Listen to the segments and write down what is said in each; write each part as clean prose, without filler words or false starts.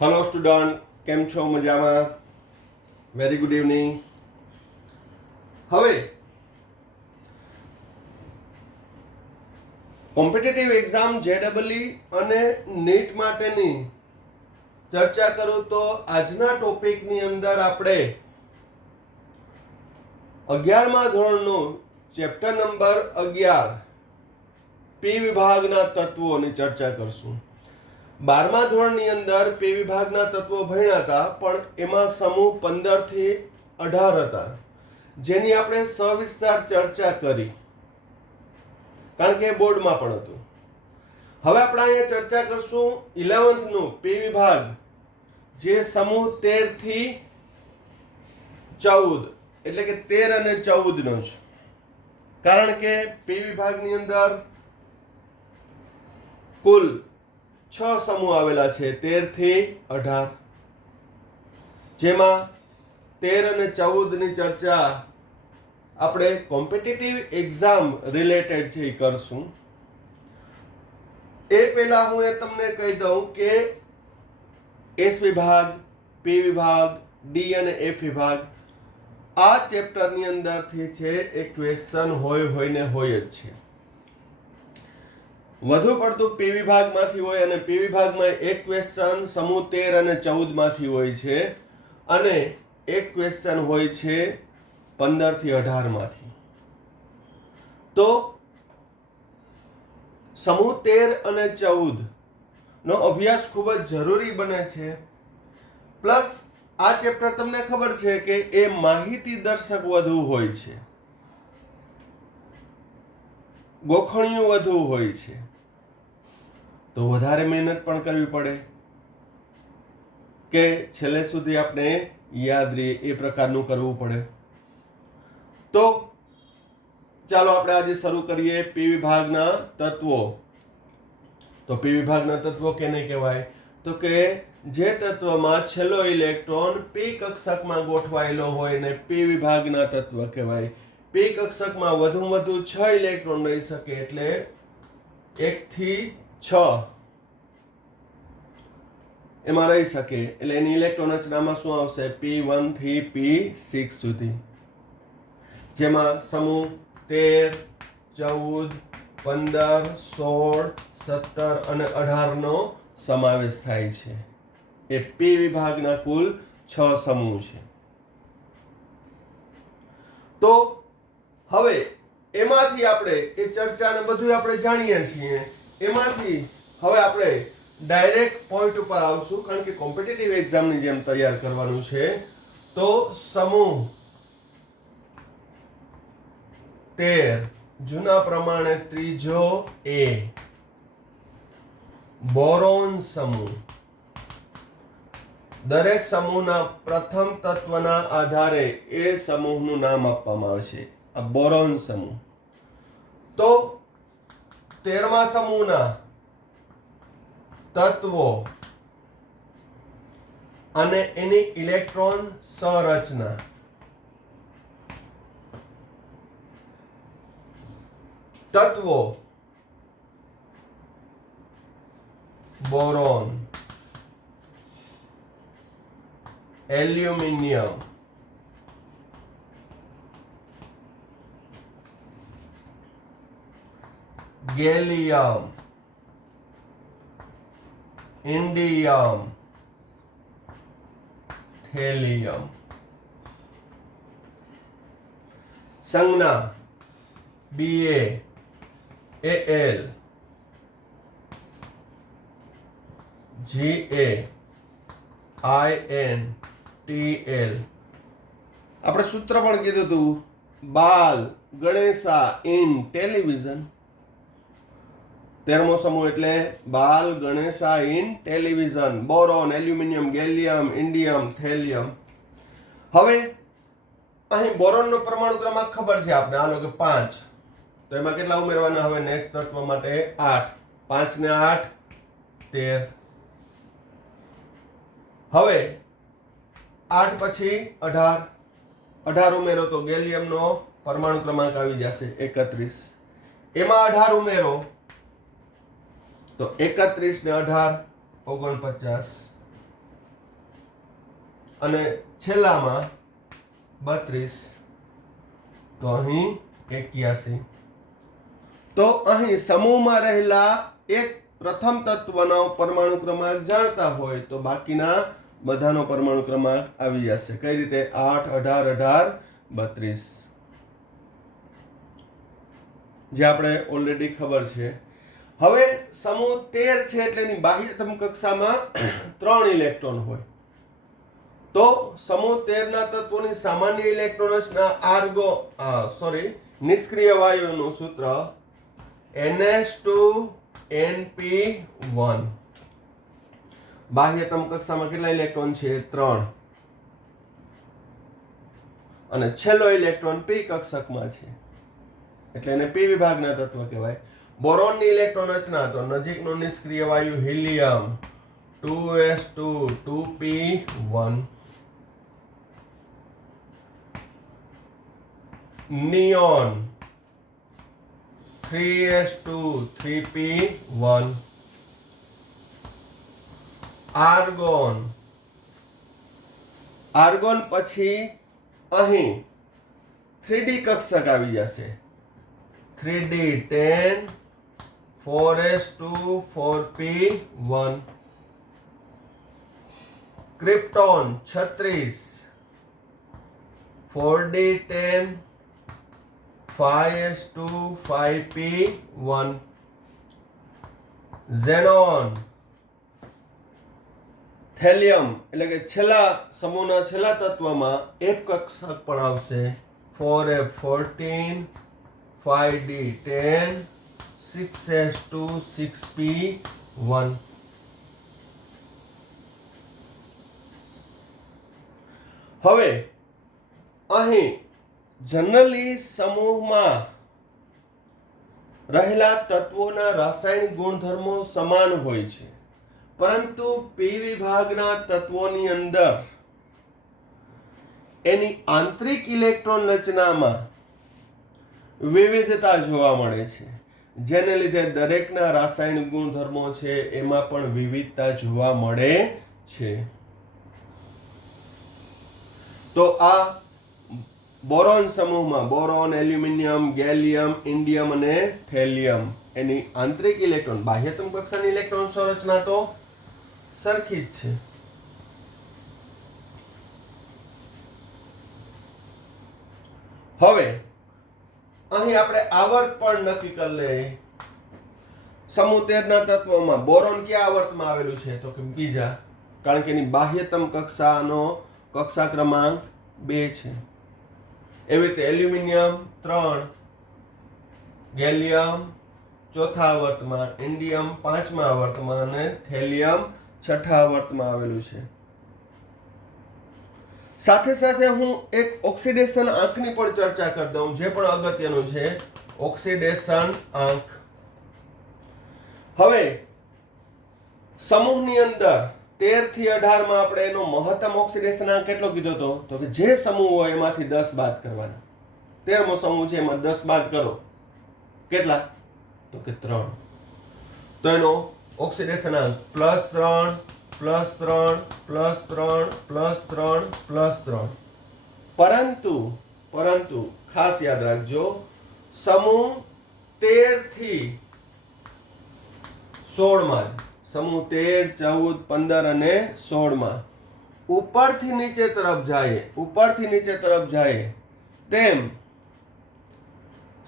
Hello student, કેમ છો? મજામાં? Very good evening. હવે કોમ્પિટિટિવ એક્ઝામ જેડબલઈ અને નીટ માટેની ચર્ચા કરું તો આજના ટોપિકની અંદર આપણે 11મા ધોરણનું ચેપ્ટર નંબર 11 પી વિભાગના તત્વોની ચર્ચા કરશું. 12મા ધોરણની અંદર પી વિભાગના તત્વો ભણ્યા હતા, પણ એમાં સમૂહ 15 થી 18 હતા, જેની આપણે સવિસ્તાર ચર્ચા કરી, કારણ કે બોર્ડમાં પણ હતું. હવે આપણે અહીંયા ચર્ચા કરશું 11th નું પી વિભાગ, જે સમૂહ 13 થી 14, એટલે કે 13 અને 14 નો છે. કારણ કે પી વિભાગની અંદર કુલ 6 સમૂહ આવેલા છે, 13 થી 18, જેમાં 13 અને 14 ની ચર્ચા આપણે કોમ્પિટિટિવ એક્ઝામ રિલેટેડ થી કરશું. એ પહેલા હું એ તમને કહી દઉં કે એસ વિભાગ, પી વિભાગ, ડી અને એફ વિભાગ, આ ચેપ્ટરની અંદરથી છે એ ક્વેશ્ચન હોય જ છે. વધુ પડતું પી વિભાગમાંથી હોય, અને પી વિભાગમાં એક ક્વેશ્ચન સમૂહ 13 અને 14 માંથી હોય છે, અને એક ક્વેશ્ચન હોય છે 15 થી 18 માંથી. તો સમૂહ 13 અને 14 નો અભ્યાસ ખૂબ જ જરૂરી બને છે. પ્લસ આ ચેપ્ટર તમને ખબર છે કે એ માહિતી દર્શક વધુ હોય છે, ગોખણિયું વધુ હોય છે, તો વધારે મહેનત પણ કરવી પડે કે છેલ્લે સુધી આપણે યાદ રહે એ પ્રકારનું કરવું પડે. તો ચાલો આપણે આજે શરૂ કરીએ પી વિભાગના તત્વો. તો પી વિભાગના તત્વો કેને કહેવાય? તો કે જે તત્વમાં છેલ્લો ઇલેક્ટ્રોન પી કક્ષકમાં ગોઠવાયેલો હોય ને પી વિભાગના તત્વ કહેવાય. પી કક્ષકમાં વધુમાં વધુ 6 ઇલેક્ટ્રોન રહી શકે, એટલે 1 થી 6 એમાં રહી શકે, એટલે એની ઇલેક્ટ્રોન રચનામાં શું આવશે? P1 થી P6 સુધી, જેમાં સમૂહ 13, 14, 15, 16, 17 અને 18 નો સમાવેશ થાય છે. એ પી વિભાગના કુલ 6 સમૂહ છે. તો હવે એમાંથી આપણે એ ચર્ચાને બધું આપણે જાણીએ છીએ. એમાંથી હવે આપણે ડાયરેક્ટ પોઈન્ટ ઉપર આવશું, કારણ કે કોમ્પિટિટિવ એક્ઝામની જેમ તૈયાર કરવાનું છે. તો સમૂહ 13 જૂના પ્રમાણે ત્રીજો એ, બોરોન સમૂહ. દરેક સમૂહના પ્રથમ તત્વના આધારે એ સમૂહનું નામ આપવામાં આવે છે, આ બોરોન સમૂહ. તો 13મા સમૂહના તત્વો અને એની ઇલેક્ટ્રોન સંરચના. તત્વો: boron, aluminium, gallium, indium, thallium. સંજ્ઞા: Ba, Al, Ga, In, Tl. આપણે સૂત્ર પણ કીધું હતું, બાલ ગણેશા ઇન ટેલિવિઝન. 13મો સમૂહ એટલે Bal Ganesha in television. Boron, aluminium, gallium, indium, thallium. હવે અહીં બોરોનનો પરમાણુ ક્રમાંક ખબર છે આપણે, હાલો કે 5. તો એમાં કેટલા ઉમેરવાના? હવે નેક્સ્ટ તત્વ માટે 8. 5 ને 8 13. હવે 8 પછી 18. 18 ઉમેરો તો ગેલિયમનો પરમાણુ ક્રમાંક આવી જશે 31. એમાં 18 ઉમેરો તો 31 ને 18 49. અને છેલ્લામાં 32, તો અહીં 81. તો અહીં સમૂહમાં રહેલા એક પ્રથમ તત્વનો પરમાણુ ક્રમાંક જાણતા હોય તો બાકીના બધાનો પરમાણુ ક્રમાંક આવી જશે. કઈ રીતે? 8, 18, 18, 32, જે આપણે ઓલરેડી ખબર છે. હવે સમૂહ 13 છે એટલે એની બાહ્યતમ કક્ષામાં 3 ઇલેક્ટ્રોન હોય. તો સમૂહ 13 ના તત્વોની સામાન્ય ઇલેક્ટ્રોન રચના નિષ્ક્રિય વાયુનું સૂત્ર NH2NP1. બાહ્યતમ કક્ષામાં કેટલા ઇલેક્ટ્રોન છે? 3. અને છેલ્લો ઇલેક્ટ્રોન p કક્ષકમાં છે એટલે એને p વિભાગના તત્વ કહેવાય. બોરોનની ઇલેક્ટ્રોન રચના તો નજીકનો નિષ્ક્રિય વાયુ helium 2s2 2p1, neon 3s2 3p1, argon પછી અહીં 3d કક્ષક આવી જશે. 3d10 4s2 4p1, krypton 36 4d10 5s2 5p1, xenon thallium એટલે કે છેલ્લા સમૂહના છેલ્લા તત્વમાં એક કક્ષક પણ આવશે 4f14 5d10 6s2 6p1. હવે અહીં જનરલી સમૂહમાં રહેલા તત્વોના રાસાયણિક ગુણધર્મો સમાન હોય છે, પરંતુ p વિભાગના તત્વોની અંદર એની આંતરિક ઇલેક્ટ્રોન રચનામાં વિવિધતા જોવા મળે છે, જેને લીધે દરેકના રાસાયણિક ગુણધર્મો છે એમાં પણ વિવિધતા જોવા મળે છે. તો આ બોરોન સમૂહમાં બોરોન, એલ્યુમિનિયમ, ગેલિયમ, ઇન્ડિયમ અને થેલિયમ એની આંતરિક ઇલેક્ટ્રોન, બાહ્યતમ કક્ષાની ઇલેક્ટ્રોન સંરચના તો સરખી જ છે. હવે અહીં આપણે આવર્ત પણ નક્કી કરી લઈએ. સમૂહ 13 ના તત્વોમાં બોરોન કયા આવર્તમાં આવેલું છે? તો કે બીજા, કારણ કે એની બાહ્યતમ કક્ષાનો કક્ષા ક્રમાંક 2 છે. એવી રીતે એલ્યુમિનિયમ 3, ગેલિયમ ચોથા આવર્તમાં, ઇન્ડિયમ 5મા આવર્તમાં અને થેલિયમ 6થા આવર્તમાં આવેલું છે. સાથે સાથે હું એક ઓક્સિડેશન આંકની પણ ચર્ચા કરી દઉં, જે પણ અગત્યનું છે. ઓક્સિડેશન આંક. હવે સમૂહની અંદર 13 થી 18 માં આપણે એનો મહત્તમ ઓક્સિડેશન આંક કેટલો કીધો હતો? તો કે જે સમૂહ હોય એમાંથી 10 બાદ કરવાના. 13મો સમૂહ છે એમાં 10 બાદ કરો. કેટલા? તો કે 3. તો એનો ઓક્સિડેશન આંક +3 +3 +3 +3 +3. પરંતુ ખાસ યાદ રાખજો, સમૂહ 13 થી 16 માં, સમૂહ 13, 14, 15 અને 16 માં ઉપરથી નીચે તરફ જાય તેમ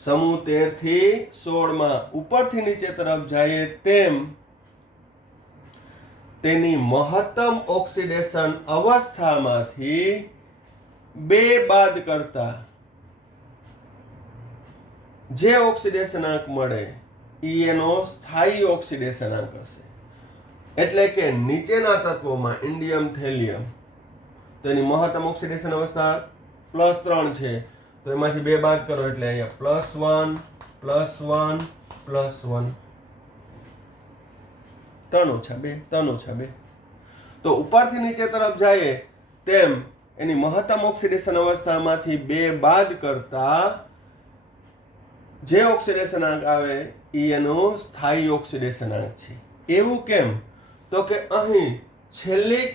સમૂહ 13 થી 16 માં ઉપરથી નીચે તરફ જાય તેમ તેની મહત્તમ ઓક્સિડેશન અવસ્થામાંથી 2 બાદ કરતા જે ઓક્સિડેશન આંક મળે એ એનો સ્થાયી ઓક્સિડેશન આંક હશે. એટલે કે નીચેના તત્વોમાં ઇન્ડિયમ, થેલિયમ, તો એની મહત્તમ ઓક્સિડેશન અવસ્થા +3 છે, તો એમાંથી 2 બાદ કરો એટલે અહીંયા +1 +1 +1, 3 ઓછા 2. તો ઉપરથી નીચે તરફ જાય તેમ એની મહત્તમ ઓક્સિડેશન અવસ્થામાંથી 2 બાદ કરતા જે ઓક્સિડેશન આંક આવે એ એનું સ્થાયી ઓક્સિડેશન આંક છે. એવું કેમ? તો કે અહીં છેલ્લી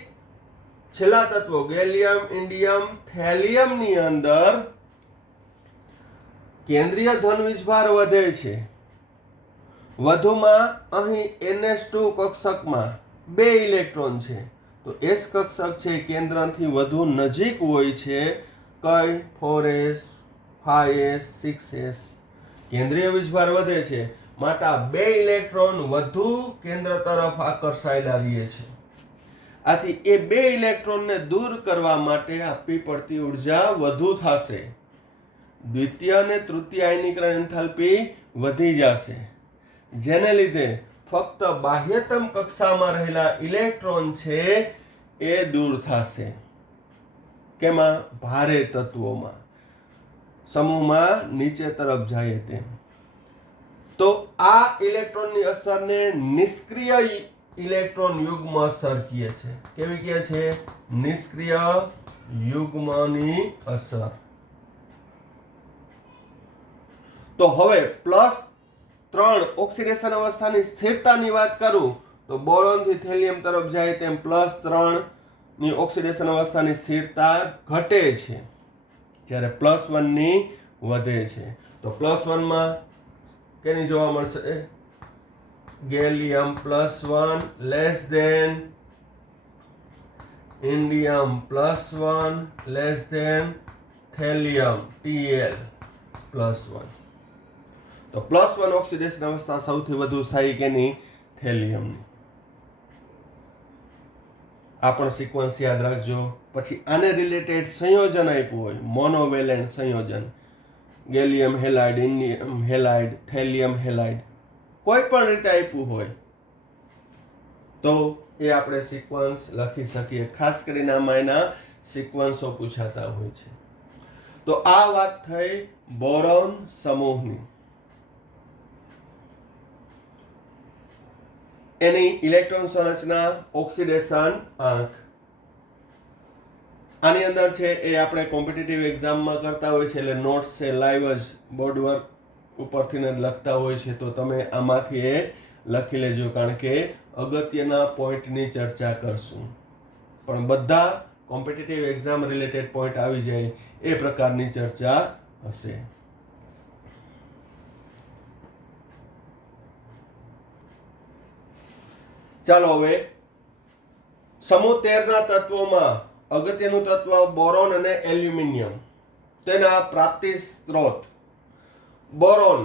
છેલ્લા તત્વો ગેલિયમ, ઇન્ડિયમ, થેલિયમની અંદર કેન્દ્રીય ધનવીજભાર વધે છે. વધુમાં અહીં NH2 કક્ષકમાં 2 ઇલેક્ટ્રોન છે. તો S કક્ષક છે કેન્દ્રથી વધુ નજીક હોય છે. કઈ 4s, 5s, 6s. કેન્દ્રીય વીજભાર વધે છે માટે આ 2 ઇલેક્ટ્રોન વધુ કેન્દ્ર તરફ આકર્ષાયેલા રહે છે. આથી એ 2 ઇલેક્ટ્રોનને દૂર કરવા માટે આપવી પડતી ઉર્જા વધુ થશે. દ્વિતીય અને તૃતીય આયનીકરણ એન્થાલ્પી વધી જશે, જેને લીધે ફક્ત બાહ્યતમ કક્ષામાં રહેલા ઇલેક્ટ્રોન છે એ દૂર થશે. કેમાં? ભારે તત્વોમાં, સમૂહમાં નીચે તરફ જાય તેમ. તો આ ઇલેક્ટ્રોનની અસરને નિષ્ક્રિય ઇલેક્ટ્રોન યુગ્મ અસર કહે છે. કેવી કહે છે? નિષ્ક્રિય યુગ્મની અસર. તો હવે +3 ઓક્સિડેશન અવસ્થાની સ્થિરતાની વાત કરું તો બોરોનથી થેલિયમ તરફ જાય તેમ +3 ની ઓક્સિડેશન અવસ્થાની સ્થિરતા ઘટે છે, જ્યારે +1 ની વધે છે. તો +1 માં કેની જોવા મળશે? Gallium +1 less than indium +1 less than thallium TL +1. તો +1 ઓક્સિડેશન અવસ્થા સૌથી વધુ સ્થાયી કેની? થેલિયમની. આ પણ સિક્વન્સ યાદ રાખજો. પછી આને રિલેટેડ સંયોજન આપ્યું હોય, મોનોવેલેન્ટ સંયોજન, gallium halide, indium halide, thallium halide, કોઈ પણ રીતે આપ્યું હોય તો એ આપણે સિક્વન્સ લખી શકીએ. ખાસ કરીને આમાં એના સિક્વન્સો પૂછાતા હોય છે. તો આ વાત થઈ બોરોન સમૂહની. એની ઇલેક્ટ્રોન સંરચના, ઓક્સિડેશન આંક. આની અંદર છે એ આપણે કોમ્પિટિટિવ એક્ઝામમાં કરતા હોય છે, એટલે નોટ્સ છે લાઈવ જ બોર્ડ વર્ક ઉપરથી જ લખતા હોય છે. તો તમે આમાંથી એ લખી લેજો, કારણ કે અગત્યના પોઈન્ટની ચર્ચા કરશું. પણ બધા કોમ્પિટિટિવ એક્ઝામ રિલેટેડ પોઈન્ટ આવી જાય એ પ્રકારની ચર્ચા હશે. ચાલો હવે સમૂહ 13 ના તત્વોમાં અગત્યનું તત્વ બોરોન અને એલ્યુમિનિયમ. તેના પ્રાપ્તિ સ્ત્રોત બોરોન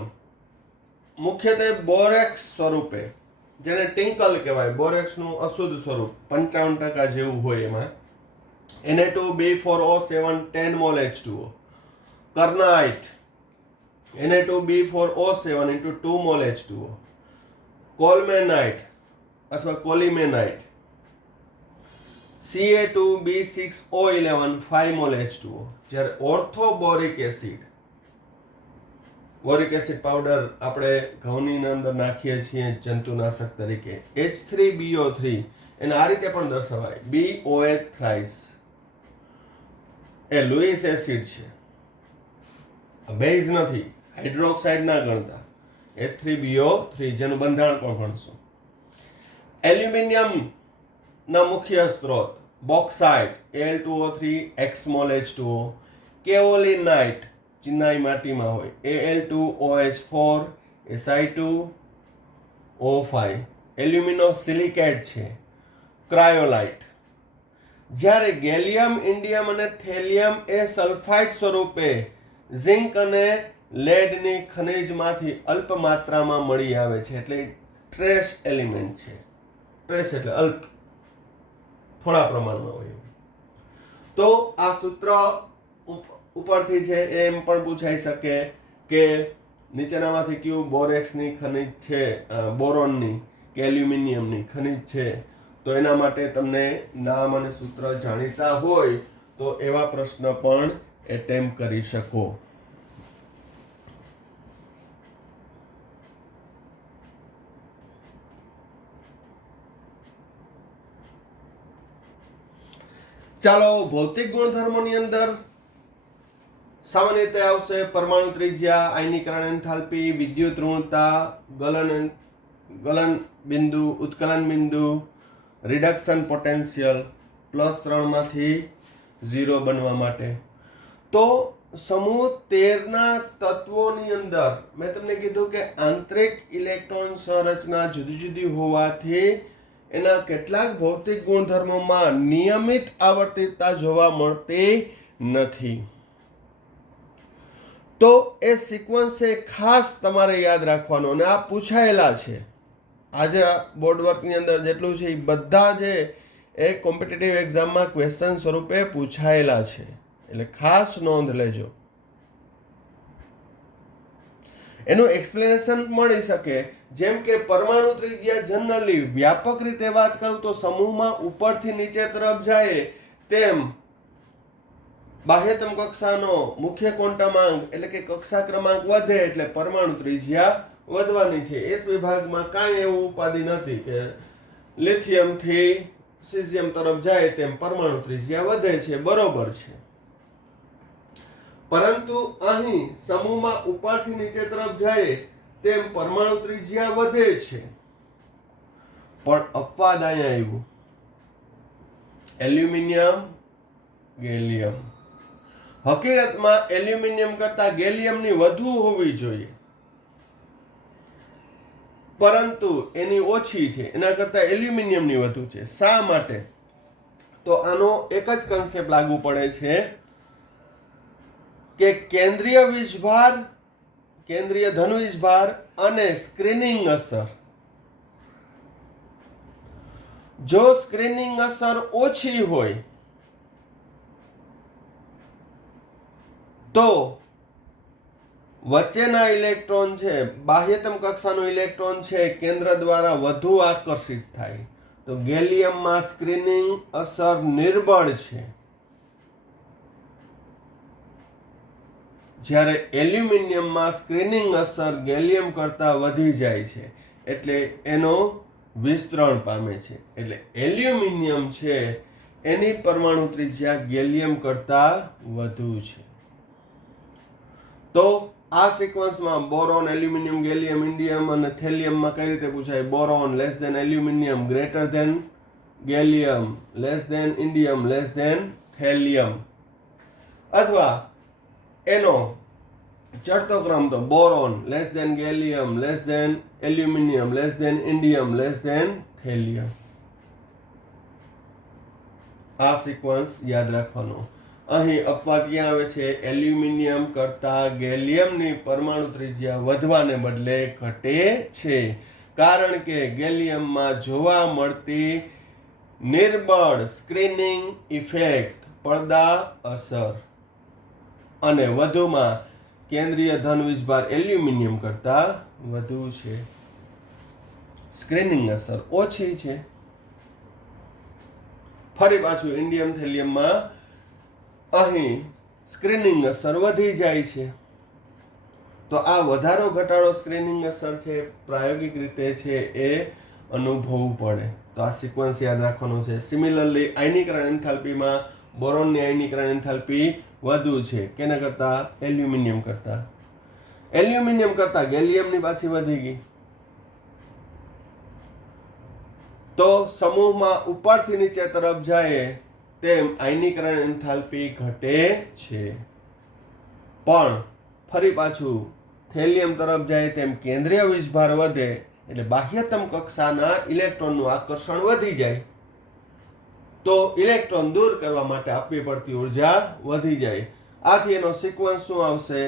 મુખ્યત્વે બોરેક્સ સ્વરૂપે, જેને ટિંકલ કહેવાય, બોરેક્સનું અશુદ્ધ સ્વરૂપ 55% જેવું હોય એમાં. Na2B4O7 10 mol H2O. કર્નાઇટ Na2B4O7 into 2 mol H2O. કોલ્મેનાઇટ અથવા કોલિમેનાઇટ Ca2B6O11 5 mol H2O. જ્યારે ઓર્થોબોરિક એસિડ, બોરિક એસિડ પાવડર આપણે ઘઉંની અંદર નાખીએ છીએ જંતુનાશક તરીકે, H3BO3, એને આ રીતે પણ દર્શાવાય, BOH થ્રાઇસ. એ લુઈસ એસિડ છે, બેઝ નથી, હાઇડ્રોક્સાઇડ ના ગણતા. H3BO3 જેનું બંધારણ પણ ભણશું. એલ્યુમિનિયમ ના મુખ્ય સ્ત્રોત bauxite Al2O3 x mol H2O. કેઓલિનાઇટ ચિનાઈ માટીમાં હોય, Al2OH4 Si2O5. એલ્યુમિનો સિલિકેટ છે, ક્રાયોલાઇટ. જ્યારે ગેલિયમ, ઇન્ડિયમ અને થેલિયમ એ સલ્ફાઇડ સ્વરૂપે ઝિંક અને લેડની ખનિજમાંથી અલ્પ માત્રામાં મળી આવે છે, એટલે ટ્રેસ એલિમેન્ટ છે. ટ્રેસ એટલે અલ્પ, થોડા પ્રમાણમાં હોય. તો આ સૂત્ર ઉપરથી છે એમ પણ પૂછાઈ શકે કે નીચેનામાંથી કયું બોરેક્સની ખનિજ છે, બોરોનની કે એલ્યુમિનિયમની ખનિજ છે. તો એના માટે તમને નામ અને સૂત્ર જાણીતા હોય તો એવા પ્રશ્ન પણ એટેમ્પ કરી શકો. ચાલો ભૌતિક ગુણધર્મોની અંદર સામાન્ય રીતે આવશે પરમાણુ ત્રિજ્યા, આયનીકરણ એન્થાલ્પી, વિદ્યુત ઋણતા, ગલન બિંદુ, ઉત્કલન બિંદુ, રિડક્શન પોટેન્શિયલ. +3 માંથી 0 બનવા માટે. તો સમૂહ 13 ના તત્વોની અંદર મેં તમને કીધું કે આંતરિક ઇલેક્ટ્રોન સંરચના જુદી જુદી હોવાથી એના કેટલાક ભૌતિક ગુણધર્મોમાં નિયમિત આવર્તિતતા જોવા મળતી નથી. તો એ સિક્વન્સ ખાસ તમારે યાદ રાખવાનો, અને આ પૂછાયેલા છે. આજે બોર્ડ વર્કની અંદર જેટલું છે એ બધા જે એ કોમ્પિટિટિવ એક્ઝામમાં ક્વેશ્ચન સ્વરૂપે પૂછાયેલા છે, એટલે ખાસ નોંધ લેજો. એનું એક્સપ્લેનેશન મળી શકે. જેમ કે પરમાણુ ત્રિજ્યા જનરલી વ્યાપક રીતે વાત કરું તો સમૂહમાં ઉપરથી નીચે તરફ જાય તેમ બાહ્યતમ કક્ષાનો મુખ્ય ક્વોન્ટમાંક એટલે કે કક્ષા ક્રમાંક વધે એટલે પરમાણુ ત્રિજ્યા વધવાની છે. એસ વિભાગમાં કાંઈ એવું ઉપાધિ નથી કે લિથિયમ થી સીઝિયમ તરફ જાય તેમ પરમાણુ ત્રિજ્યા વધે છે, બરોબર છે. પરંતુ અહીં સમૂહમાં ઉપરથી નીચે તરફ જાય તેમ પરમાણુ ત્રિજ્યા વધે છે. પણ અપવાદ અહીંયા આવ્યું, એલ્યુમિનિયમ, ગેલિયમ. હકીકતમાં એલ્યુમિનિયમ કરતા ગેલિયમની વધુ હોવી જોઈએ, પરંતુ એની ઓછી છે, એના કરતા એલ્યુમિનિયમની વધુ છે. શા માટે? તો આનો એક જ કન્સેપ્ટ લાગુ પડે છે કે કેન્દ્રીય વીજભાર, કેન્દ્રીય ધન વીજભાર અને સ્ક્રીનિંગ અસર. જો સ્ક્રીનિંગ અસર ઓછી હોય તો વચ્ચેના ઇલેક્ટ્રોન છે, બાહ્યતમ કક્ષાનો ઇલેક્ટ્રોન છે, કેન્દ્ર દ્વારા વધુ આકર્ષિત થાય. તો ગેલિયમમાં સ્ક્રીનિંગ અસર નિર્બળ છે, જ્યારે એલ્યુમિનિયમમાં સ્ક્રીનિંગ અસર ગેલિયમ કરતા વધી જાય છે, એટલે એનો વિસ્તરણ પામે છે. એટલે એલ્યુમિનિયમ છે એની પરમાણુ ત્રિજ્યા ગેલિયમ કરતા વધુ છે. તો આ સિક્વન્સમાં બોરોન, એલ્યુમિનિયમ, ગેલિયમ, ઇન્ડિયમ અને થેલિયમમાં કઈ રીતે પૂછાય? Boron less than aluminium, greater than gallium, less than indium, less than thallium. અથવા એનો ચડતો ક્રમ તો boron less than gallium, less than aluminium, less than indium, less than thallium. આ સિક્વન્સ યાદ રાખવાનો. અહીં અપવાદ ક્યાં આવે છે? એલ્યુમિનિયમ કરતા ગેલિયમની પરમાણુ ત્રિજ્યા વધવાને બદલે ઘટે છે, કારણ કે ગેલિયમમાં જોવા મળતી નિર્બળ સ્ક્રીનિંગ ઇફેક્ટ, પડદા અસર, અને વધુમાં કેન્દ્રીય ધન વીજભાર એલ્યુમિનિયમ કરતા વધુ છે, સ્ક્રીનિંગ અસર ઓછી છે. ફરી પાછું ઇન્ડિયમ, થેલિયમમાં અહીં સ્ક્રીનિંગ અસર વધી જાય છે. તો આ વધારો ઘટાડો સ્ક્રીનિંગ અસર છે, પ્રાયોગિક રીતે છે એ અનુભવવું પડે. તો આ સિક્વન્સ યાદ રાખવાનો છે. સિમિલરલી આયનીકરણ એન્થાલ્પીમાં બોરોનની આયનીકરણ એન્થાલ્પી વધુ છે, કેના કરતા? એલ્યુમિનિયમ કરતા. એલ્યુમિનિયમ કરતા ગેલિયમની પાછી વધી ગઈ. તો સમૂહમાં ઉપરથી નીચે તરફ જાય તેમ આયનીકરણ એન્થાલ્પી ઘટે છે. પણ ફરી પાછું થેલિયમ તરફ જાય તેમ કેન્દ્રીય વીજભાર વધે, એટલે બાહ્યતમ કક્ષાના ઇલેક્ટ્રોનનું આકર્ષણ વધી જાય. તો ઇલેક્ટ્રોન દૂર કરવા માટે આપવી પડતી ઉર્જા વધી જાય. આથી એનો સિક્વન્સ શું આવશે?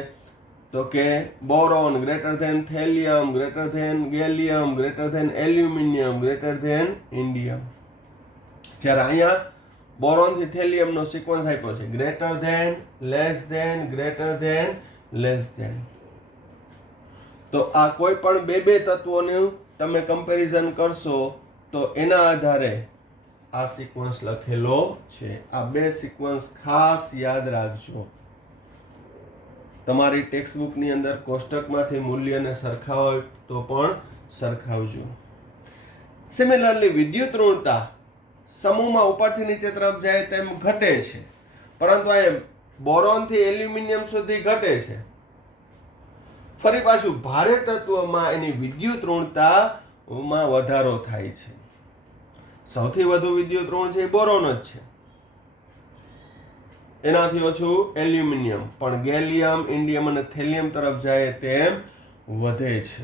તો કે boron greater than thallium, greater than gallium, greater than aluminium, greater than indium. જ્યારે અહીંયા બોરોન થી થેલિયમનો સિક્વન્સ આપ્યો છે, greater than, less than, greater than, less than. તો આ કોઈ પણ બે તત્વોનું તમે કમ્પેરિઝન કરશો તો એના આધારે આ સિક્વન્સ લખેલો છે. આ બે સિક્વન્સ ખાસ યાદ રાખજો. તમારી ટેક્સ્ટ બુકની અંદર કોષ્ટકમાંથી મૂલ્યને સરખાવો તો પણ સરખાવજો. સિમિલરલી વિદ્યુત ઋણતા સમૂહમાં ઉપરથી નીચે તરફ જાય તેમ ઘટે છે, પરંતુ આ બોરોન થી એલ્યુમિનિયમ સુધી ઘટે છે. ફરી પાછું ભારે તત્વમાં એની વિદ્યુત ઋણતામાં વધારો થાય છે. સૌથી વધુ વિદ્યુત ઋણ છે એ બોરોન જ છે. એનાથી ઓછું એલ્યુમિનિયમ, પણ ગેલિયમ, ઇન્ડિયમ અને થેલિયમ તરફ જાય તેમ વધે છે.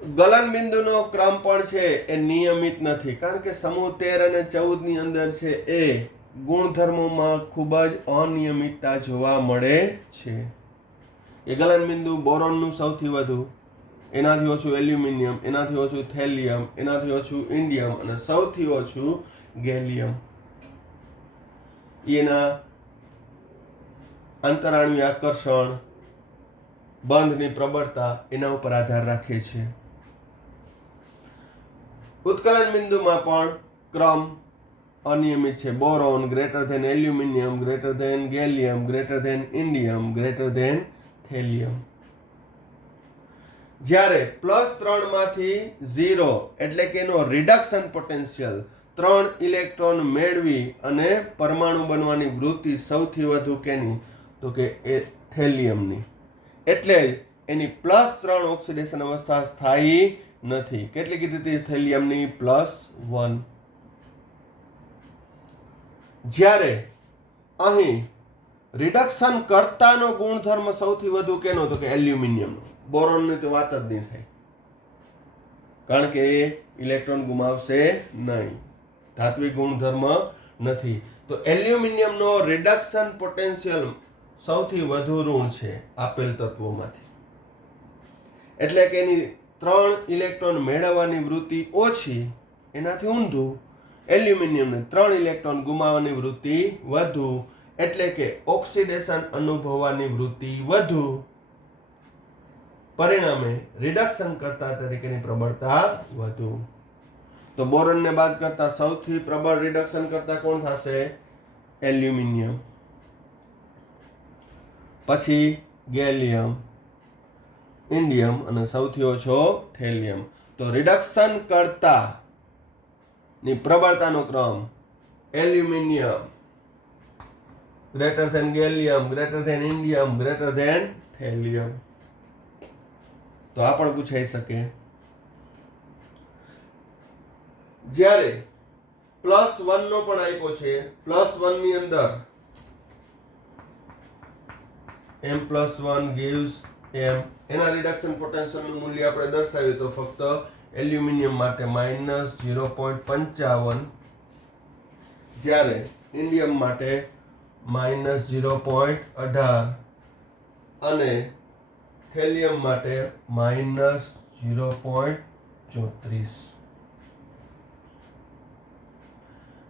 ગલન બિંદુનો ક્રમ પણ છે એ નિયમિત નથી, કારણ કે સમૂહ 13 અને 14 ની અંદર છે એ ગુણધર્મોમાં ખૂબ જ અનિયમિતતા જોવા મળે છે. એ ગલન બિંદુ બોરોનનું સૌથી વધુ, એનાથી ઓછું એલ્યુમિનિયમ, એનાથી ઓછું થેલિયમ, એનાથી ઓછું ઇન્ડિયમ અને સૌથી ઓછું ગેલિયમ. એના આંતરાણ્વીય આકર્ષણ, બંધની પ્રબળતા એના ઉપર આધાર રાખે છે. ઉત્કલન બિંદુમાં પણ ક્રમ અનિયમિત છે. Boron greater than aluminium, greater than gallium, greater than indium, greater than thallium. જ્યારે +3 માંથી 0 એટલે કે એનો રિડક્શન પોટેન્શિયલ 3 ઇલેક્ટ્રોન મેળવી અને પરમાણુ બનવાની વૃત્તિ સૌથી વધુ કેની? તો કે એ થેલિયમની. એટલે એની +3 ઓક્સિડેશન અવસ્થા સ્થાયી નથી. કેટલી કીધી હતી થેલિયમની? +1. જ્યારે અહીં રિડક્શન કર્તાનો ગુણધર્મ સૌથી વધુ કેનો? તો કે એલ્યુમિનિયમનો. બોરોનની તો વાત જ નહીં થાય, કારણ કે એ ઇલેક્ટ્રોન ગુમાવશે નહીં, ધાત્વિક ગુણધર્મ નથી. તો એલ્યુમિનિયમનો રિડક્શન પોટેન્શિયલ સૌથી વધુ ઋણ છે આપેલ તત્વોમાંથી. એટલે કે એની 3 ઇલેક્ટ્રોન મેળવવાની વૃત્તિ ઓછી, એનાથી ઊંધું એલ્યુમિનિયમને 3 ઇલેક્ટ્રોન ગુમાવવાની વૃત્તિ વધુ, એટલે કે ઓક્સિડેશન અનુભવવાની વૃત્તિ વધુ. પરિણામે રિડક્શન કરતા તરીકેની પ્રબળતા વધુ. તો બોરોનને બાદ કરતા સૌથી પ્રબળ રિડક્શન કરતા કોણ થશે? એલ્યુમિનિયમ. પછી ગેલિયમ, ઇન્ડિયમ અને સૌથી ઓછો થેલિયમ. તો રિડક્શન કરતા ની પ્રબળતાનો ક્રમ aluminium, greater than gallium, greater than indium, greater than thallium. તો આ પણ પૂછાઈ શકે. જ્યારે +1 નો પણ આપ્યો છે, +1 ની અંદર M+1 gives M, એના રિડક્શન પોટેન્શિયલનું મૂલ્ય આપણે દર્શાવ્યું તો ફક્ત એલ્યુમિનિયમ માટે -0.55, જ્યારે ઇન્ડિયમ માટે -0.18 અને થેલિયમ માટે -0.34.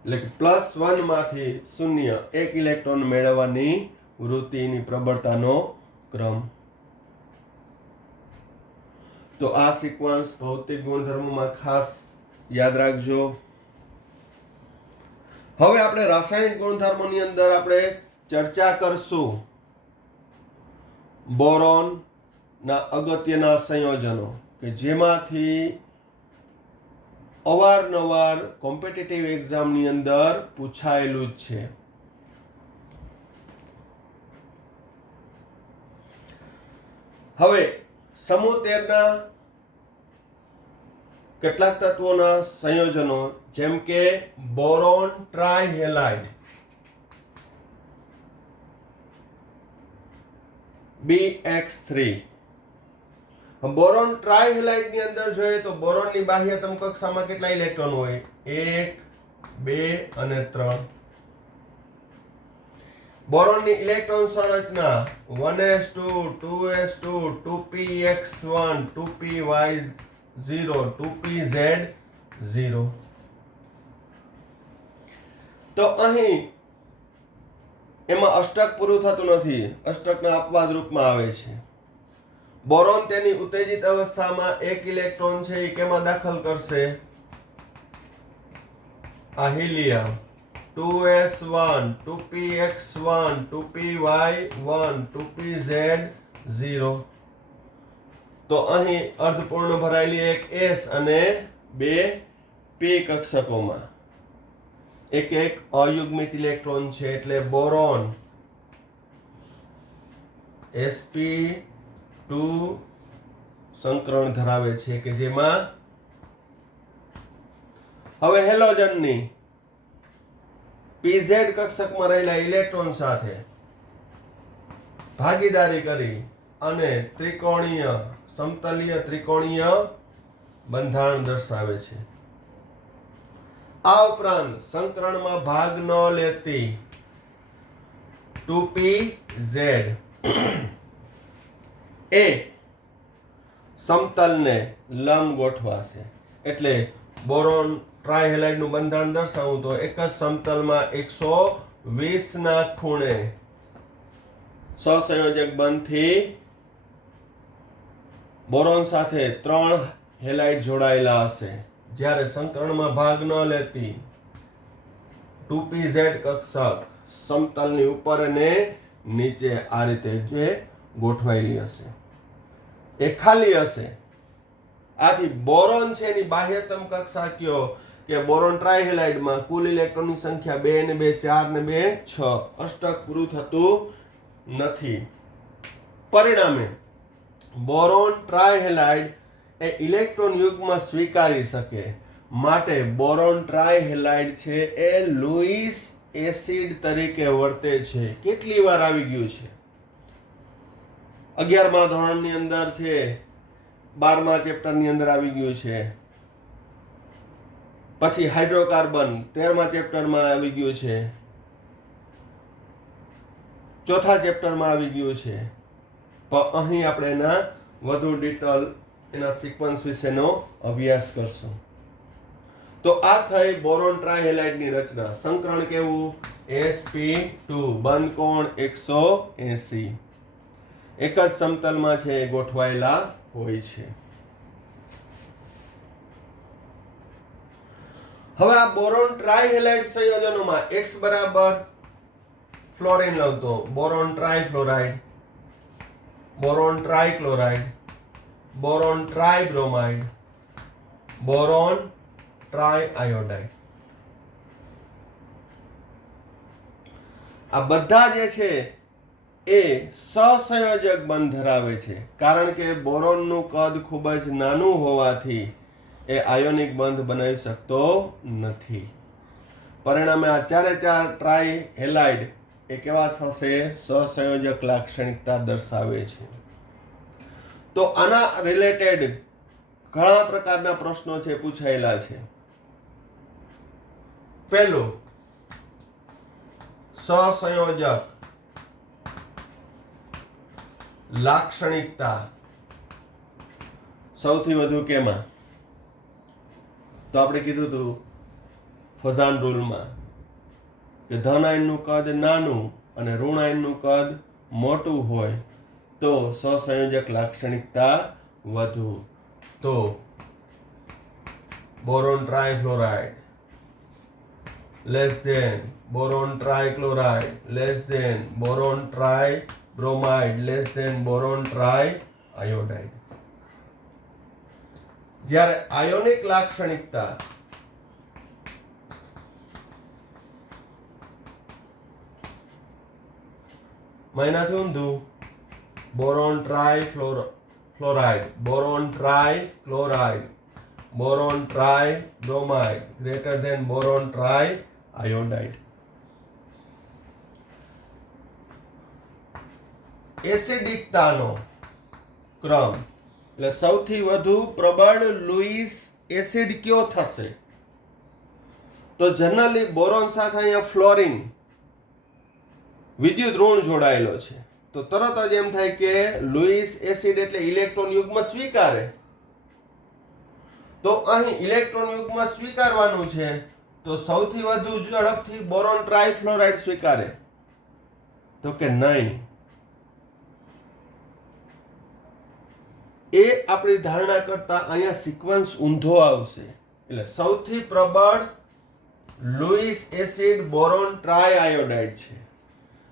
એટલે કે +1 માંથી 0 1 ઇલેક્ટ્રોન મેળવવાની વૃત્તિની પ્રબળતાનો ક્રમ. તો આ સિક્વન્સ ભૌતિક ગુણધર્મોમાં ખાસ યાદ રાખજો. હવે આપણે રાસાયણિક ગુણધર્મોની અંદર આપણે ચર્ચા કરશું બોરોન ના અગત્યના સંયોજનો, કે જેમાંથી અવારનવાર કોમ્પિટિટિવ એક્ઝામની અંદર પૂછાયેલું જ છે. હવે સમૂહ 13 ના કેટલાક તત્વોના સંયોજનો, જેમ કે બોરોન ટ્રાયહેલાઇડ BX3. બોરોન ટ્રાયહેલાઇડ ની અંદર જોઈએ તો બોરોનની બાહ્યતમ કક્ષામાં કેટલા ઇલેક્ટ્રોન હોય? 1, 2 અને 3. બોરોનની ઇલેક્ટ્રોન સંરચના 1s2, 2s2, 2px1, 2py0, 2pz0. તો અહીં એમાં અષ્ટક પૂરું થતું નથી, અષ્ટકના અપવાદ રૂપમાં આવે છે. બોરોન તેની ઉત્તેજિત અવસ્થામાં 1 ઇલેક્ટ્રોન છે એ કેમાં દાખલ કરશે? આ helium. 2s1, 2px1, 2py1, 2pz0. તો અહીં અર્ધપૂર્ણ ભરાયેલી એક s અને 2 p કક્ષકોમાં એક અયુગ્મિત ઇલેક્ટ્રોન છે, એટલે બોરોન sp2 સંકરણ ધરાવે છે, કે જેમાં હવે હેલોજનની પીઝેડ કક્ષકમાં રહેલા ઇલેક્ટ્રોન સાથે ભાગીદારી કરી અને ત્રિકોણીય સમતલીય ત્રિકોણીય બંધારણ દર્શાવે છે. આ ઉપરાંત સંકરણમાં ભાગ ન લેતી 2pz એ સમતલને લંબ ગોઠવાશે. એટલે બોરોન ટ્રાયહેલાઇડનું બંધારણ દર્શાવું તો એક જ સમતલમાં 120 ના ખૂણે સહસંયોજક બંધથી બોરોન સાથે 3 હેલાઇડ જોડાયેલા હશે. જ્યારે સંકરણમાં ભાગ ન લેતી 2pz કક્ષક સમતલની ઉપર અને નીચે આ રીતે જે ગોઠવાયેલી હશે એ ખાલી હશે. આથી બોરોન છે એની બાહ્યતમ કક્ષા કયો કે બોરોન ટ્રાયહેલાઇડમાં કુલ ઇલેક્ટ્રોનની સંખ્યા 2 ને 2 4 ને 2 6 અષ્ટક પૂરું થતું નથી. પરિણામે બોરોન ટ્રાયહેલાઇડ એ ઇલેક્ટ્રોન યુગ્મ સ્વીકારી શકે માટે બોરોન ટ્રાયહેલાઇડ છે એ લુઈસ એસિડ તરીકે વર્તે છે. કેટલી વાર આવી ગયું છે? 11મા ધોરણની અંદર છે, 12મા ચેપ્ટરની અંદર આવી ગયું છે, પછી હાઇડ્રોકાર્બન 13મા ચેપ્ટરમાં આવી ગયું છે, 4થા ચેપ્ટરમાં આવી ગયું છે. પણ અહીં આપણે એના વધુ ડિટેલ એના સિક્વન્સ વિશેનો અભ્યાસ કરશું. તો આ થઈ બોરોન ટ્રાયહેલાઇડની રચના. સંકરણ કેવું? sp2 બંધ કોણ 180 એક જ સમતલમાં છે ગોઠવાયેલા હોય છે. હવે આ બોરોન ટ્રાયહેલાઇડ સંયોજનોમાં x બરાબર ફ્લોરિન લઉં તો boron trifluoride, boron trichloride, boron ટ્રાયબ્રોમાઇડ, boron ટ્રાયઆયોડાઇડ. આ બધા જે છે એ સહસંયોજક બંધ ધરાવે છે. કારણ કે બોરોનનું કદ ખૂબ જ નાનું હોવાથી એ આયોનિક બંધ બનાવી શકતો નથી. પરિણામે આ ચારે ચાર ટ્રાયહેલાઇડ એ કેવા થશે? સહસંયોજક લાક્ષણિકતા દર્શાવે છે. તો આના રિલેટેડ ઘણા પ્રકારના પ્રશ્નો છે પૂછાયેલા છે. પહેલું, સહસંયોજક લાક્ષણિકતા સૌથી વધુ કેમાં? તો આપણે કીધું હતું ફઝાન રૂલમાં કે ધન આયનનું કદ નાનું અને ઋણ આયનનું કદ મોટું હોય તો સહસંયોજક લાક્ષણિકતા વધુ. તો boron trifluoride less than boron trichloride less than boron tribromide less than boron triiodide. જ્યારે આયોનિક લાક્ષણિકતા મહિનાથી ઊંધું boron trifluoride, boron trichloride, boron tribromide greater than boron triiodide. એસિડિકતાનો ક્રમ એટલે સૌથી વધુ પ્રબળ લુઈસ એસિડ કયો થશે? તો જનરલી બોરોન સાથે અહીંયા ફ્લોરિન વિદ્યુત ઋણ જોડાયેલો છે તો તરત જ એમ થાય કે લુઈસ એસિડ એટલે ઇલેક્ટ્રોન યુગ્મ સ્વીકારે. તો અહીં ઇલેક્ટ્રોન યુગ્મ સ્વીકારવાનું છે તો સૌથી વધુ ઝડપથી બોરોન ટ્રાયફ્લોરાઇડ સ્વીકારે? તો કે નહીં. એ આપણી ધારણા કરતા અહીંયા સિક્વન્સ ઊંધો આવશે. એટલે સૌથી પ્રબળ લુઈસ એસિડ બોરોન ટ્રાયઆયોડાઇડ છે.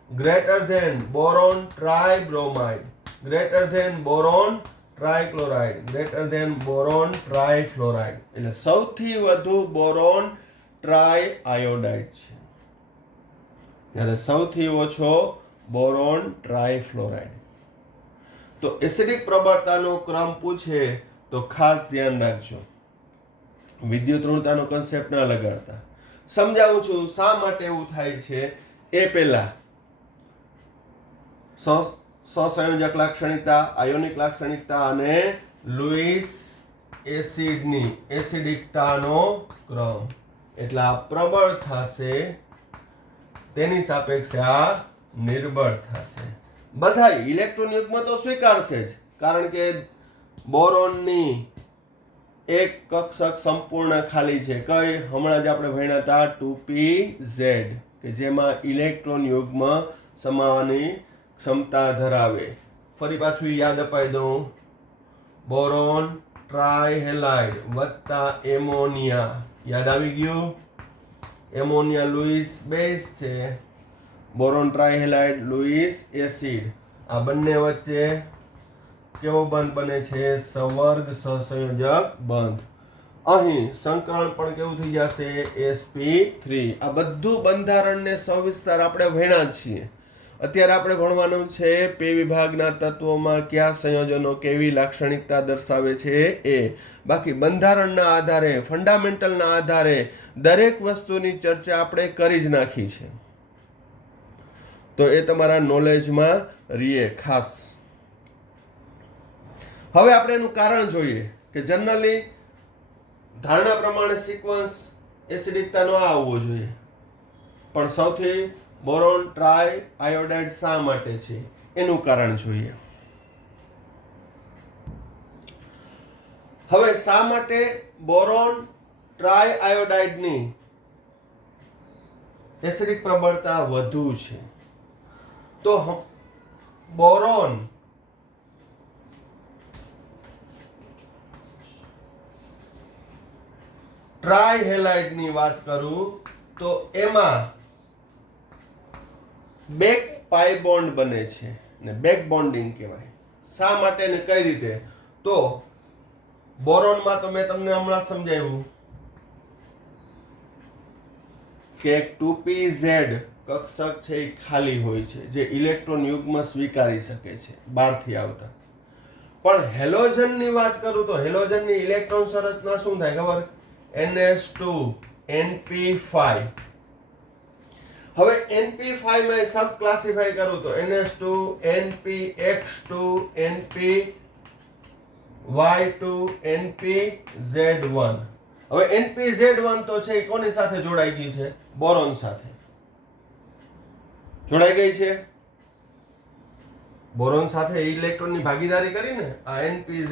Greater than boron tribromide, greater than boron trichloride, greater than boron trifluoride. એટલે સૌથી વધુ બોરોન ટ્રાયઆયોડાઇડ છે જ્યારે સૌથી ઓછો બોરોન ટ્રાયફ્લોરાઇડ. તો એસિડિક પ્રબળતાનો ક્રમ પૂછે તો ખાસ ધ્યાન રાખજો, વિદ્યુત ઋણતાનો કન્સેપ્ટ ના લગાડતા. સમજાવું છું શા માટે એવું થાય છે એ પહેલા સહસંયોજક લાક્ષણિકતા, આયોનિક લાક્ષણિકતા અને લુઈસ એસિડની એસિડિકતાનો ક્રમ. એટલે આ પ્રબળ થશે, તેની સાપેક્ષે આ નિર્બળ થશે. બધા ઇલેક્ટ્રોન યુગ્મ તો સ્વીકારશે જ, કારણ કે બોરોનની એક કક્ષક સંપૂર્ણ ખાલી છે. કઈ? હમણાં જ આપણે ભણ્યા હતા 2pz, કે જેમાં ઇલેક્ટ્રોન યુગ્મ સમાવાની ક્ષમતા ધરાવે. ફરી પાછું યાદ અપાઈ દઉં. બોરોન ટ્રાયહેલાઇડ વત્તા એમોનિયા. યાદ આવી ગયું? એમોનિયા લુઈસ બેઝ છે, બોરોન ટ્રાયહેલાઇડ લુઈસ એસિડ. આ બંને વચ્ચે કેવો બંધ બને છે? સવર્ગ સહસંયોજક બંધ. અહીં સંકરણ પણ કેવું થઈ જશે? sp3. આ બધું બંધારણને સવિસ્તાર આપણે ભણ્યા છીએ. અત્યારે આપણે ભણવાનું છે પે વિભાગના તત્વોમાં કયા સંયોજનો કેવી લાક્ષણિકતા દર્શાવે છે એ. બાકી બંધારણના આધારે, ફંડામેન્ટલના આધારે દરેક વસ્તુની ચર્ચા આપણે કરી જ નાખી છે. તો એ તમારા નોલેજમાં રહીએ ખાસ. હવે આપણે એનું કારણ જોઈએ કે જનરલી ધારણા પ્રમાણે સિક્વન્સ એસિડિકતાનો આ આવવો જોઈએ, પણ સૌથી બોરોન ટ્રાય આયોડાઇડ શા માટે છે એનું કારણ જોઈએ. હવે શા માટે બોરોન ટ્રાય આયોડાઇડની એસિડિક પ્રબળતા વધુ છે? તો બોરોન ટ્રાયહેલાઇડની વાત કરું તો એમાં બેક પાઈ બોન્ડ બને છે ને બેક બોન્ડિંગ કહેવાય. શા માટે ને કઈ રીતે? તો બોરોનમાં તો મેં તમને હમણાં સમજાવ્યું કે 2pz કક્ષક છે એ ખાલી હોય છે, જે ઇલેક્ટ્રોન યુગ્મ સ્વીકારી શકે છે બહારથી આવતા. પણ હેલોજનની વાત કરું તો હેલોજનની ઇલેક્ટ્રોન સંરચના શું થાય ખબર? NS2 NP5. હવે NP5 માં સબ ક્લાસિફાઈ કરું તો NS2 NPX2 NPY2 NPZ1. હવે NPZ1 તો છે એ કોની સાથે જોડાઈ ગયું છે? બોરોન સાથે જોડાઈ ગઈ છે. બોરોન સાથે ઇલેક્ટ્રોનની ભાગીદારી કરીને આ NPZ.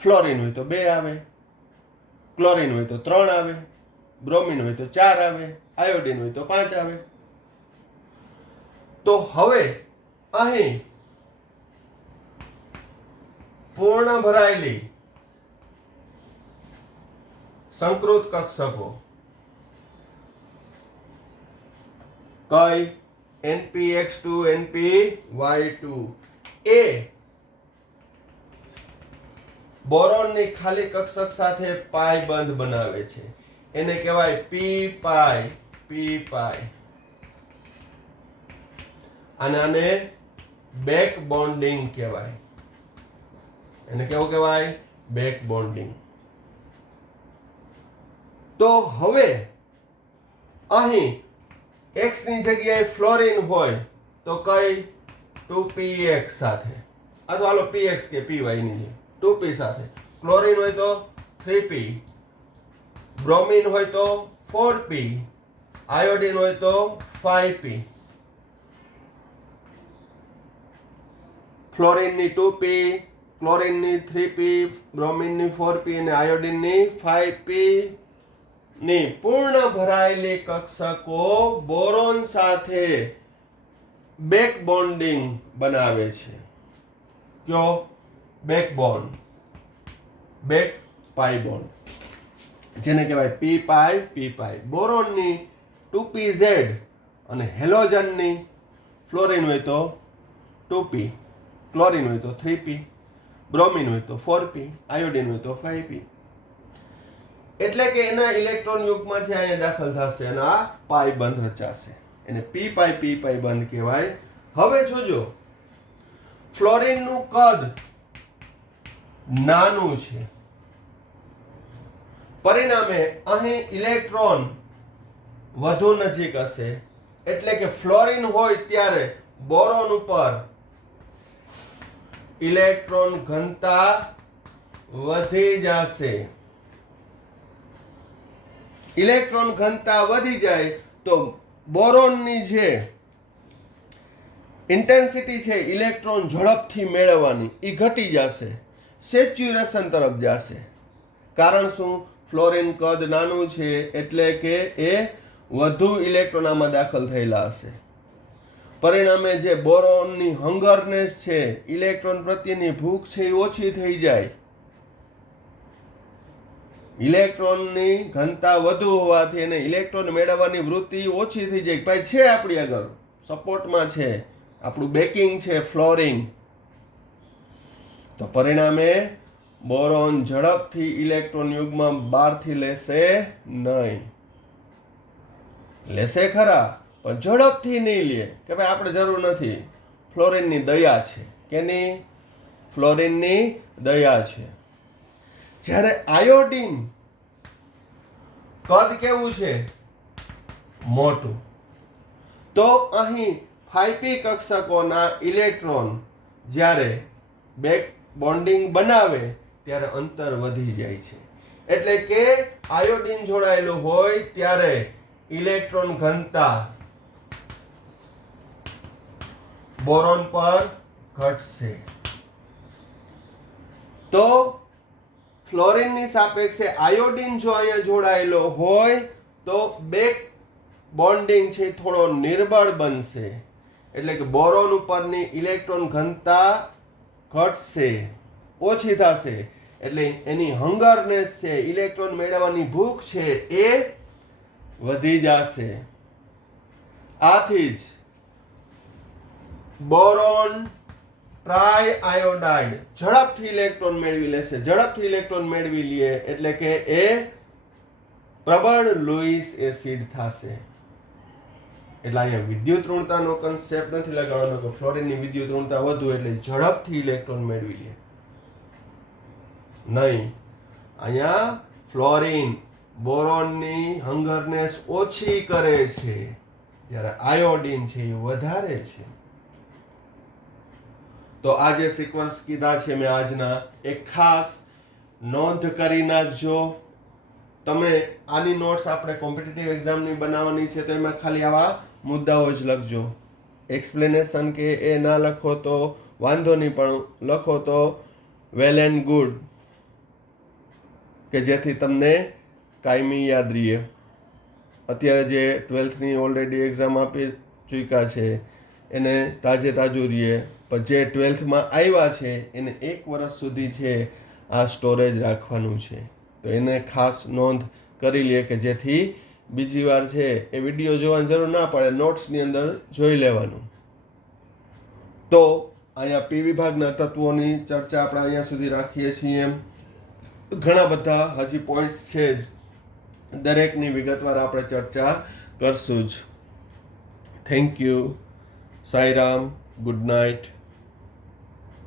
ફ્લોરિન હોય તો 2 આવે, ક્લોરિન હોય તો 3 આવે, બ્રોમિન હોય તો 4 આવે, આયોડિન હોય તો 5 આવે. તો હવે અહીં પૂર્ણ ભરાયેલી સંકૃત કક્ષકો કઈ? NPX2 NPY2 એ બોરોનની ખાલી કક્ષક સાથે પાઈ બંધ બનાવે છે. એને કહેવાય p પાઈ. આને બેક બોન્ડિંગ કહેવાય. એને કેવું કહેવાય? Back bonding. તો હવે અહીં x ની જગ્યાએ ફ્લોરિન હોય તો કઈ? 2px સાથે, અથવા હાલો px કે py ની 2p સાથે. ક્લોરિન હોય તો 3p, બ્રોમિન હોય તો 4p, આયોડિન હોય તો 5p. ફ્લોરિનની 2p, ક્લોરિનની 3p, બ્રોમિનની 4p અને આયોડિનની 5p ની પૂર્ણ ભરાયેલી કક્ષકો બોરોન સાથે બેક બોન્ડિંગ બનાવે છે. કયો? બેક બોન્ડ, બેક પાઈ બોન્ડ, જેને કહેવાય p પાઈ. બોરોનની 2pz અને હેલોજનની ફ્લોરિન હોય તો 2p, ક્લોરિન હોય તો 3p, બ્રોમિન હોય તો 4p, આયોડિન હોય તો 5p. એટલે કે એના ઇલેક્ટ્રોન યુગ્મ છે અહીંયા દાખલ થશે અને આ પાઈ બંધ રચાશે. એને p પાઈ બંધ કહેવાય. હવે જોજો, ફ્લોરિનનું કદ નાનું છે, પરિણામે અહીં ઇલેક્ટ્રોન વધુ નજીક હશે, એટલે કે ફ્લોરિન હોય ત્યારે બોરોન ઉપર ઇલેક્ટ્રોન ઘનતા વધી જશે. ઇલેક્ટ્રોન ઘનતા વધી જાય તો બોરોનની જે ઇન્ટેન્સિટી છે ઇલેક્ટ્રોન ઝડપથી મેળવવાની એ ઘટી જશે, સેચ્યુરેશન તરફ જશે. કારણ શું? ફ્લોરિન કદ નાનું છે એટલે કે એ વધુ ઇલેક્ટ્રોન આમાં દાખલ થયેલા હશે. પરિણામે જે બોરોનની હંગરનેસ છે, ઇલેક્ટ્રોન પ્રત્યેની ભૂખ છે એ ઓછી થઈ જાય. ઇલેક્ટ્રોનની ઘનતા વધુ હોવાથી એને ઇલેક્ટ્રોન મેળવવાની વૃત્તિ ઓછી થઈ જાય. ભાઈ છે આપણી આગળ સપોર્ટમાં છે, આપણું બેકિંગ છે ફ્લોરિન. તો પરિણામે બોરોન ઝડપથી ઇલેક્ટ્રોન યુગ્મ બહારથી લેશે નહીં. લેશે ખરા પણ ઝડપથી નહીં લે કે ભાઈ આપણે જરૂર નથી. ફ્લોરિનની દયા છે. કેની? ફ્લોરિનની દયા છે. જ્યારે આયોડિન કદ કેવું છે? મોટું. તો અહીં 5p કક્ષકોના ઇલેક્ટ્રોન જ્યારે બેક બોન્ડિંગ બનાવે ત્યારે અંતર વધી જાય છે. એટલે કે આયોડિન જોડાયેલું હોય ત્યારે ઇલેક્ટ્રોન ઘનતા બોરોન પર ઘટશે. તો ફ્લોરિનની સાપેક્ષે આયોડિન જો અહીંયા જોડાયેલો હોય તો બેક બોન્ડિંગ છે થોડો નિર્બળ બનશે. એટલે કે બોરોન ઉપરની ઇલેક્ટ્રોન ઘનતા ઘટશે, ઓછી થશે. એટલે એની હંગરનેસ છે, ઇલેક્ટ્રોન મેળવવાની ભૂખ છે એ વધી જશે. આથી જ બોરોન ટ્રાય આયોડાઇડ ઝડપથી ઇલેક્ટ્રોન મેળવી લેશે. ઝડપથી ઇલેક્ટ્રોન મેળવી લે એટલે કે એ પ્રબળ લુઈસ એસિડ થશે. એટલે અહીંયા વિદ્યુત ઋણતાનો કન્સેપ્ટ નથી લગાડવાનો કે ફ્લોરિનની વિદ્યુત ઋણતા વધુ એટલે ઝડપથી ઇલેક્ટ્રોન મેળવી લે. નહીં, અહીંયા ફ્લોરિન બોરોનની હંગરનેસ ઓછી કરે છે જ્યારે આયોડિન છે એ વધારે છે. તો આ જે સિક્વન્સ કીધા છે મેં આજના, એક ખાસ નોંધ કરી નાખજો. તમે આની નોટ્સ આપણે કોમ્પિટિટિવ એક્ઝામની બનાવવાની છે તો એમાં ખાલી આવા મુદ્દાઓ જ લખજો. એક્સપ્લેનેશન કે એ ના લખો તો વાંધો નહીં, પણ લખો તો વેલ એન્ડ ગુડ, કે જેથી તમને કાયમી યાદ રહીએ. અત્યારે જે 12થની ઓલરેડી એક્ઝામ આપી ચૂક્યા છે એને તાજું રહીએ, પણ જે 12થમાં આવ્યા છે એને 1 વર્ષ સુધી છે આ સ્ટોરેજ રાખવાનું છે. તો એને ખાસ નોંધ કરી લે કે જેથી બીજી વાર છે એ વિડીયો જોવાની જરૂર ના પડે, નોટ્સની અંદર જોઈ લેવાનું. તો અહીંયા પી વિભાગના તત્વોની ચર્ચા આપણે અહીંયા સુધી રાખીએ છીએ. ઘણા બધા હજી પોઈન્ટ્સ છે જ, દરેકની વિગતવાર આપણે ચર્ચા કરશું જ. Thank you. Sairam. Good night.